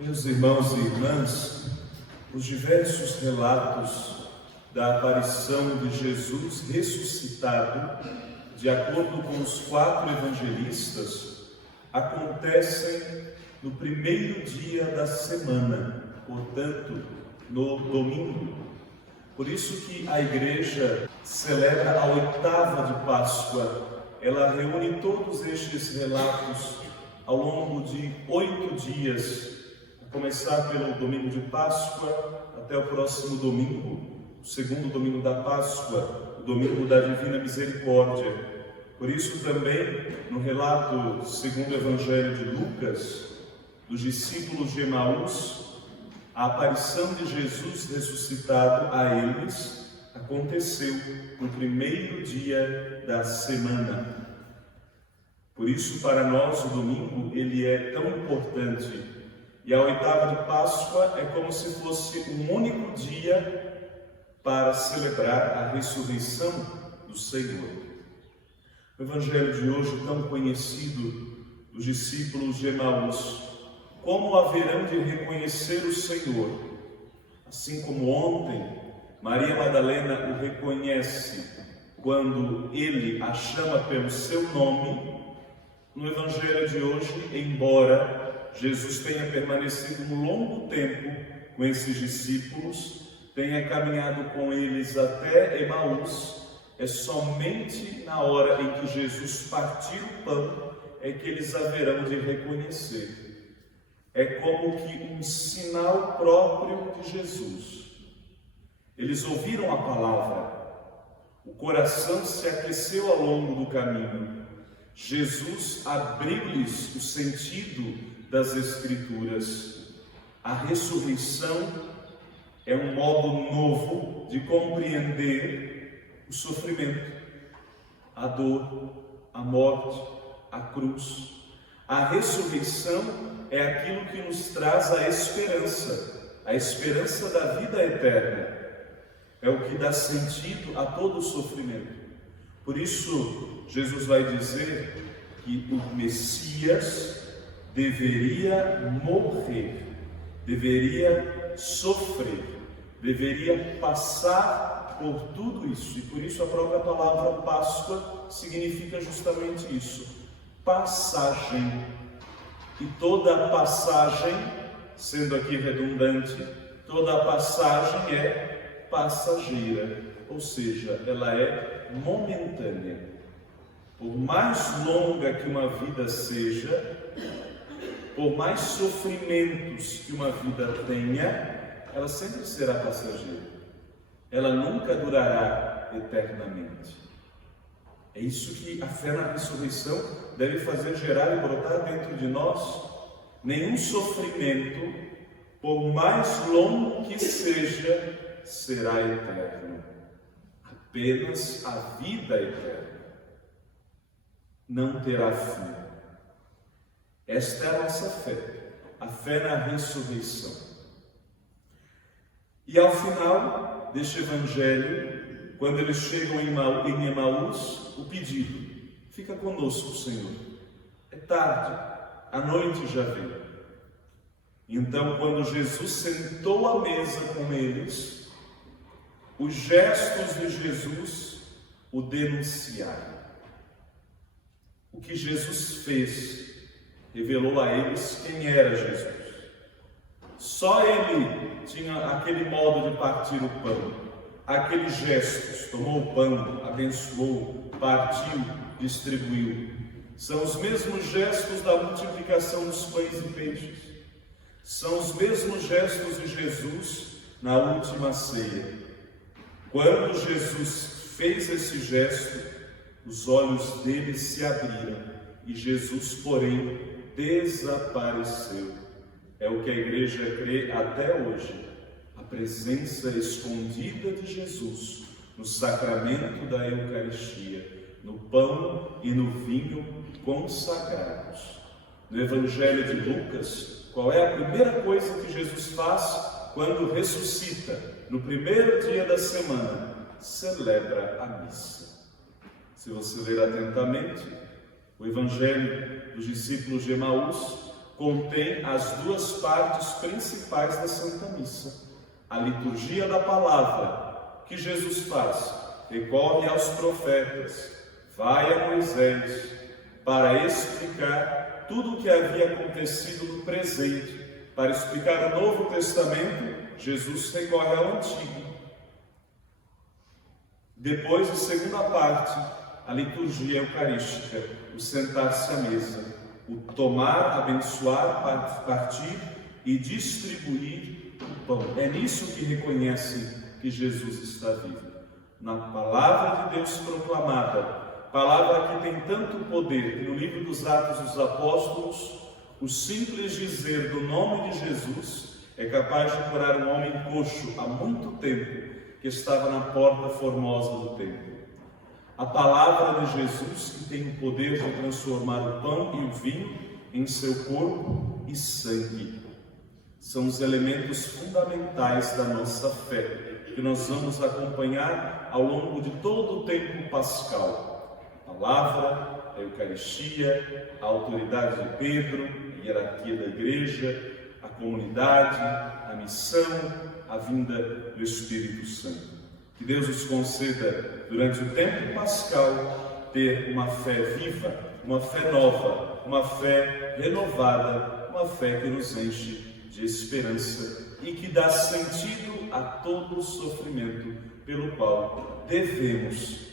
Meus irmãos e irmãs, os diversos relatos da aparição de Jesus ressuscitado, de acordo com os 4 evangelistas, acontecem no primeiro dia da semana, portanto, no domingo. Por isso que a Igreja celebra a 8ª de Páscoa. Ela reúne todos estes relatos ao longo de 8 dias, a começar pelo domingo de Páscoa até o próximo domingo, o segundo domingo da Páscoa, o domingo da Divina Misericórdia. Por isso também, no relato segundo o Evangelho de Lucas, dos discípulos de Emaús, a aparição de Jesus ressuscitado a eles aconteceu no primeiro dia da semana. Por isso, para nós, o domingo, ele é tão importante. E a 8ª de Páscoa é como se fosse um único dia para celebrar a ressurreição do Senhor. O Evangelho de hoje, tão conhecido dos discípulos de Emaús, como haverão de reconhecer o Senhor? Assim como ontem, Maria Madalena o reconhece quando ele a chama pelo seu nome, no Evangelho de hoje, embora Jesus tenha permanecido um longo tempo com esses discípulos, tenha caminhado com eles até Emaús, é somente na hora em que Jesus partir o pão é que eles haverão de reconhecer. É como que um sinal próprio de Jesus. Eles ouviram a palavra, o coração se aqueceu ao longo do caminho. Jesus abriu-lhes o sentido das Escrituras. A ressurreição é um modo novo de compreender o sofrimento, a dor, a morte, a cruz. A ressurreição é aquilo que nos traz a esperança da vida eterna. É o que dá sentido a todo o sofrimento. Por isso, Jesus vai dizer que o Messias deveria morrer, deveria sofrer, deveria passar por tudo isso. E por isso a própria palavra Páscoa significa justamente isso, passagem. E toda passagem, sendo aqui redundante, toda passagem é passageira, ou seja, ela é momentânea. Por mais longa que uma vida seja, por mais sofrimentos que uma vida tenha, ela sempre será passageira. Ela nunca durará eternamente. É isso que a fé na ressurreição deve fazer gerar e brotar dentro de nós. Nenhum sofrimento, por mais longo que seja, será eterno. Apenas a vida eterna não terá fim. Esta é a nossa fé, a fé na ressurreição. E ao final deste Evangelho, quando eles chegam em Emaús, o pedido: fica conosco, Senhor. É tarde, a noite já veio. Então, quando Jesus sentou à mesa com eles, os gestos de Jesus o denunciaram. O que Jesus fez revelou a eles quem era Jesus. Só ele tinha aquele modo de partir o pão, aqueles gestos, tomou o pão, abençoou, partiu, distribuiu. São os mesmos gestos da multiplicação dos pães e peixes. São os mesmos gestos de Jesus na última ceia. Quando Jesus fez esse gesto, os olhos dele se abriram e Jesus, porém, desapareceu. É o que a Igreja crê até hoje. A presença escondida de Jesus no sacramento da Eucaristia, no pão e no vinho consagrados. No Evangelho de Lucas, qual é a primeira coisa que Jesus faz quando ressuscita? No primeiro dia da semana, celebra a missa. Se você ler atentamente o Evangelho dos discípulos de Emaús, contém as duas partes principais da Santa Missa. A liturgia da palavra, que Jesus faz, recorre aos profetas, vai a Moisés, para explicar tudo o que havia acontecido no presente. Para explicar o Novo Testamento, Jesus recorre ao Antigo. Depois, a segunda parte, a liturgia eucarística, o sentar-se à mesa, o tomar, abençoar, partir e distribuir o pão. É nisso que reconhecem que Jesus está vivo. Na palavra de Deus proclamada, palavra que tem tanto poder, que no livro dos Atos dos Apóstolos, o simples dizer do nome de Jesus é capaz de curar um homem coxo há muito tempo, que estava na porta formosa do templo. A palavra de Jesus, que tem o poder de transformar o pão e o vinho em seu corpo e sangue, são os elementos fundamentais da nossa fé, que nós vamos acompanhar ao longo de todo o tempo pascal. A palavra, a Eucaristia, a autoridade de Pedro, a hierarquia da Igreja, a comunidade, a missão, a vinda do Espírito Santo. Que Deus nos conceda, durante o tempo pascal, ter uma fé viva, uma fé nova, uma fé renovada, uma fé que nos enche de esperança e que dá sentido a todo o sofrimento pelo qual devemos